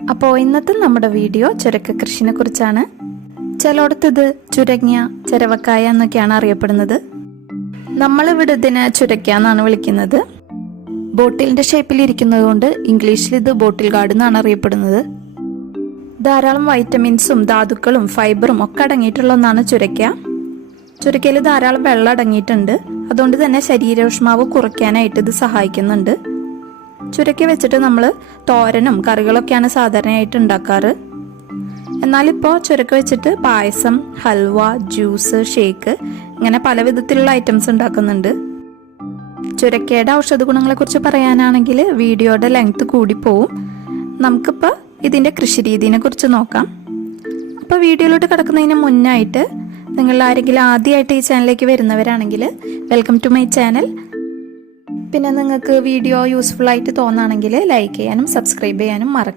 അപ്പോൾ ഇന്നത്തെ നമ്മുടെ വീഡിയോ ചുരക്ക കൃഷിനെ കുറിച്ചാണ്. ചിലയിടത്ത് ഇത് ചുരങ്ങ, ചരവക്കായ എന്നൊക്കെയാണ് അറിയപ്പെടുന്നത്. നമ്മളിവിടെ ഇതിനെ ചുരക്ക എന്നാണ് വിളിക്കുന്നത്. ബോട്ടിലിന്റെ ഷേപ്പിൽ ഇരിക്കുന്നത് കൊണ്ട് ഇംഗ്ലീഷിൽ ഇത് ബോട്ടിൽ ഗാർഡ് എന്നാണ് അറിയപ്പെടുന്നത്. ധാരാളം വൈറ്റമിൻസും ധാതുക്കളും ഫൈബറും ഒക്കെ അടങ്ങിയിട്ടുള്ള ഒന്നാണ് ചുരക്ക. ചുരക്കയിൽ ധാരാളം വെള്ളം അടങ്ങിയിട്ടുണ്ട്. അതുകൊണ്ട് തന്നെ ശരീരോഷ്മാവ് കുറയ്ക്കാനായിട്ട് ഇത് സഹായിക്കുന്നുണ്ട്. ചുരക്ക വെച്ചിട്ട് നമ്മൾ തോരനും കറികളൊക്കെയാണ് സാധാരണയായിട്ട് ഉണ്ടാക്കാറ്. എന്നാലിപ്പോൾ ചുരക്ക വെച്ചിട്ട് പായസം, ഹൽവ, ജ്യൂസ്, ഷേക്ക് ഇങ്ങനെ പല വിധത്തിലുള്ള ഐറ്റംസ് ഉണ്ടാക്കുന്നുണ്ട്. ചുരക്കയുടെ ഔഷധ ഗുണങ്ങളെക്കുറിച്ച് പറയാനാണെങ്കിൽ വീഡിയോയുടെ ലെങ്ത് കൂടിപ്പോവും. നമുക്കിപ്പോൾ ഇതിൻ്റെ കൃഷി രീതിയെ കുറിച്ച് നോക്കാം. അപ്പോൾ വീഡിയോയിലോട്ട് കിടക്കുന്നതിന് മുന്നായിട്ട് നിങ്ങൾ ആരെങ്കിലും ആദ്യമായിട്ട് ഈ ചാനലിലേക്ക് വരുന്നവരാണെങ്കിൽ വെൽക്കം ടു മൈ ചാനൽ. പിന്നെ നിങ്ങൾക്ക് വീഡിയോ യൂസ്ഫുൾ ആയിട്ട് തോന്നുകയാണെങ്കിൽ ലൈക്ക് ചെയ്യാനും സബ്സ്ക്രൈബ് ചെയ്യാനും മറക്കും.